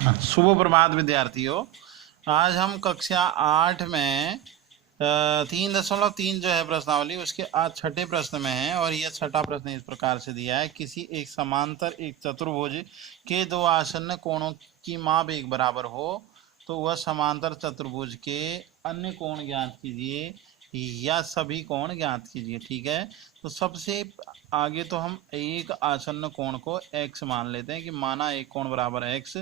शुभ प्रभात विद्यार्थियों। आज हम कक्षा 8 में 3.3 जो है प्रश्नावली, उसके आज छठे प्रश्न में है। और यह छठा प्रश्न इस प्रकार से दिया है, किसी एक समांतर एक चतुर्भुज के दो आसन्न कोणों की माप एक बराबर हो तो वह समांतर चतुर्भुज के अन्य कोण ज्ञात कीजिए या सभी कोण ज्ञात कीजिए। ठीक है, तो सबसे आगे तो हम एक आसन्न कोण को x मान लेते हैं कि माना एक कोण बराबर x।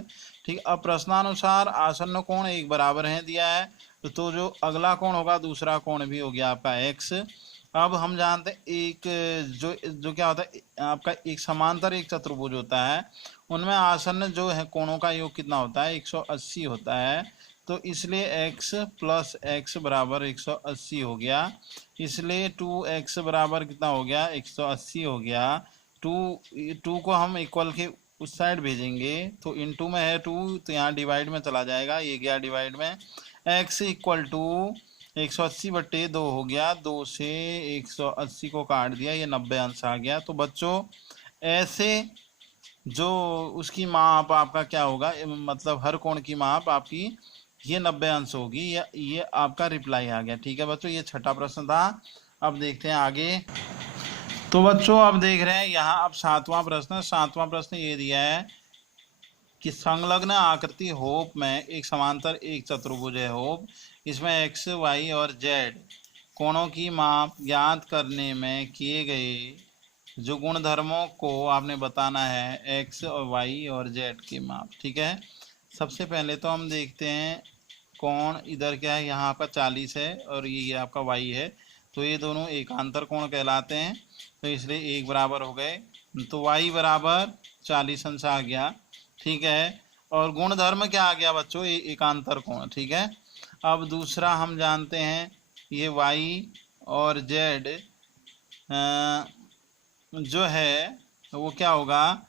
ठीक, अब प्रश्नानुसार आसन्न कोण एक बराबर है दिया है, तो जो अगला कोण होगा दूसरा कोण भी हो गया आपका x। अब हम जानते हैं एक जो जो क्या होता है, आपका एक समांतर एक चतुर्भुज होता है, उनमें आसन्न जो है कोणों का योग कितना होता है, 180 होता है। तो इसलिए x प्लस x बराबर 180 हो गया, इसलिए 2x बराबर कितना हो गया, 180 हो गया। टू को हम इक्वल के उस साइड भेजेंगे तो इनटू में है 2, तो यहाँ डिवाइड में चला जाएगा, ये गया डिवाइड में। x इक्वल टू 180/2 हो गया, 2 से 180 को काट दिया, ये 90 अंश आ गया। तो बच्चों ऐसे जो उसकी माप आपका क्या होगा, मतलब हर कोण की माप आपकी ये 90 अंश होगी। ये आपका रिप्लाई आ गया। ठीक है बच्चों, ये छठा प्रश्न था। अब देखते हैं आगे। तो बच्चों अब देख रहे हैं यहाँ, अब सातवां प्रश्न। सातवां प्रश्न ये दिया है कि संलग्न आकृति होप में एक समांतर एक चतुर्भुज है होप, इसमें x, y और z कोणों की माप ज्ञात करने में किए गए जो गुणधर्मों को आपने बताना है, x और y और z की माप। ठीक है, सबसे पहले तो हम देखते हैं कोण इधर क्या है, यहाँ आपका 40 है और ये आपका y है, तो ये दोनों एकांतर कोण कहलाते हैं, तो इसलिए एक बराबर हो गए। तो y बराबर 40 अंश आ गया। ठीक है, और गुणधर्म क्या आ गया बच्चों, ये एकांतर कोण। ठीक है, अब दूसरा हम जानते हैं ये y और z जो है वो क्या होगा,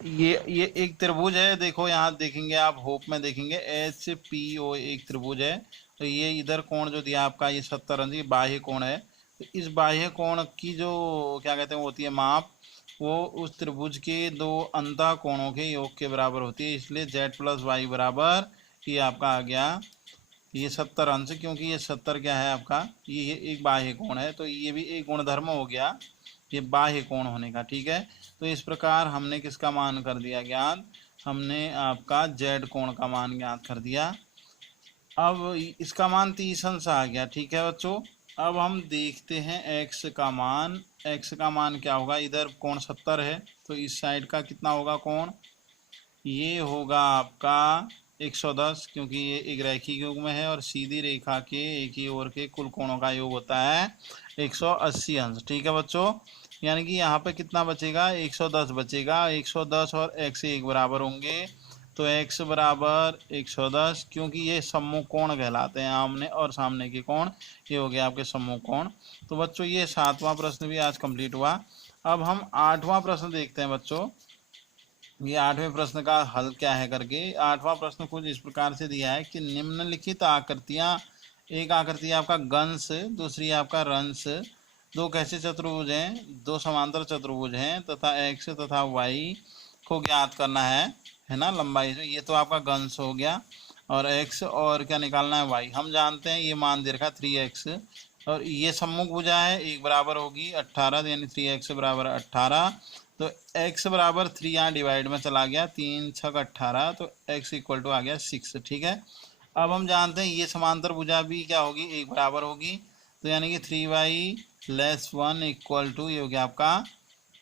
ये एक त्रिभुज है। देखो यहाँ देखेंगे आप, होप में देखेंगे HPO एक त्रिभुज है, तो ये इधर कोण जो दिया आपका ये 70 अंश, ये बाह्य कोण है। तो इस बाह्य कोण की जो क्या कहते हैं होती है माप, वो उस त्रिभुज के दो अंतः कोणों के योग के बराबर होती है, इसलिए z प्लस वाई बराबर ये आपका आ गया ये 70 अंश, क्योंकि ये 70 क्या है आपका, ये एक बाह्य कोण है, तो ये भी एक गुणधर्म हो गया ये बाह्य कोण होने का। ठीक है, तो इस प्रकार हमने किसका मान कर दिया ज्ञात, हमने आपका z कोण का मान ज्ञात कर दिया। अब इसका मान 30 अंश आ गया। ठीक है बच्चों, अब हम देखते हैं x का मान। x का मान क्या होगा, इधर कोण 70 है, तो इस साइड का कितना होगा कोण, ये होगा आपका 110, क्योंकि ये एक रैखिक योग में है और सीधी रेखा के एक ही ओर के कुल कोणों का योग होता है 180 अंश। ठीक है बच्चों, यानी कि यहाँ पे कितना बचेगा, 110 बचेगा। 110 और x एक बराबर होंगे, तो x बराबर 110, क्योंकि ये सम्मुख कोण कहलाते हैं, आमने और सामने के कोण, ये हो गया आपके सम्मुख कोण। तो बच्चों ये सातवां प्रश्न भी आज कंप्लीट हुआ। अब हम आठवां प्रश्न देखते हैं बच्चों, ये आठवें प्रश्न का हल क्या है करके। आठवां प्रश्न कुछ इस प्रकार से दिया है कि निम्नलिखित आकृतियां, एक आकृति आपका गंश, दूसरी आपका रंश, दो कैसे चतुर्भुज हैं, दो समांतर चतुर्भुज हैं तथा x तथा y को ज्ञात करना है ना, लंबाई से। ये तो आपका गंश हो गया, और x और क्या निकालना है, y। हम जानते हैं ये मान दे रखा 3x, और ये सम्मुख भुजा है, एक बराबर होगी 18, यानी 3x बराबर 18। तो x बराबर 3 यहाँ डिवाइड में चला गया, 3 छक 18, तो x इक्वल टू आ गया 6। ठीक है, अब हम जानते हैं ये समांतर भुजा भी क्या होगी, एक बराबर होगी, तो यानी कि 3y लेस 1 इक्वल टू ये हो गया आपका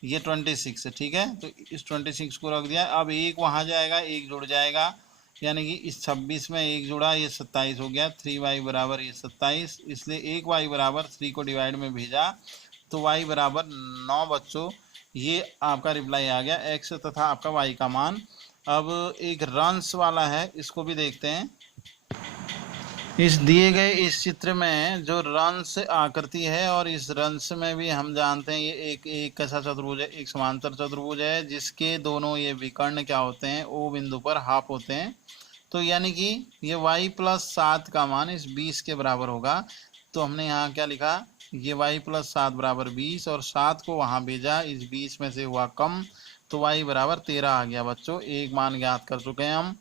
ये 26। ठीक है, तो इस 26 को रख दिया। अब एक वहाँ जाएगा, एक जुड़ जाएगा, यानी कि इस 26 में एक जुड़ा, ये 27 हो गया। 3y बराबर ये 27, इसलिए एक y बराबर 3 को डिवाइड में भेजा, तो y बराबर 9 बच्चों। ये आपका रिप्लाई आ गया, x तथा आपका y का मान। अब एक रंश वाला है, इसको भी देखते हैं। इस दिए गए इस चित्र में जो रंश आकृति है, और इस रंश में भी हम जानते हैं ये एक कैसा चतुर्भुज है, एक समांतर चतुर्भुज है, जिसके दोनों ये विकर्ण क्या होते हैं, ओ बिंदु पर हाफ होते हैं। तो यानी कि ये y प्लस 7 का मान इस 20 के बराबर होगा। तो हमने यहाँ क्या लिखा, ये y प्लस 7 बराबर 20 और 7 को वहाँ भेजा, इस 20 में से हुआ कम तो y बराबर 13 आ गया बच्चों। एक मान ज्ञात कर चुके हैं हम।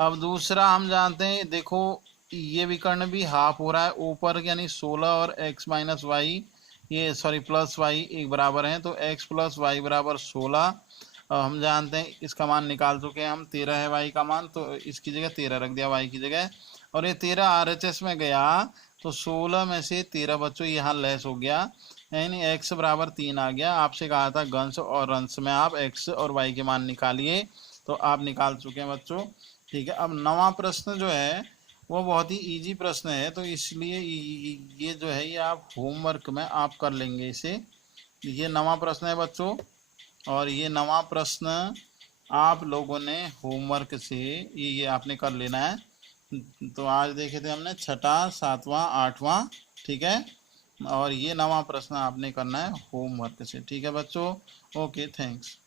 अब दूसरा हम जानते हैं, देखो ये विकर्ण भी हाफ हो रहा है ऊपर, यानी 16 और x माइनस वाई, ये सॉरी प्लस वाई एक बराबर हैं, तो x प्लस वाई बराबर 16। अब हम जानते हैं इसका मान निकाल चुके हैं हम, 13 है y का मान, तो इसकी जगह 13 रख दिया y की जगह। और ये 13 RHS में गया तो 16 में से 13 बच्चों यहाँ लेस हो गया, यानी x बराबर 3 आ गया। आपसे कहा था अंश और अंश में आप x और y के मान निकालिए, तो आप निकाल चुके हैं बच्चों। ठीक है, अब नवा प्रश्न जो है वो बहुत ही इजी प्रश्न है, तो इसलिए ये जो है ये आप होमवर्क में आप कर लेंगे इसे। ये नवा प्रश्न है बच्चों, और ये नवा प्रश्न आप लोगों ने होमवर्क से ये आपने कर लेना है। तो आज देखे थे हमने छठा, सातवां, आठवां, ठीक है, और ये नवा प्रश्न आपने करना है होमवर्क से। ठीक है बच्चों, ओके, थैंक्स।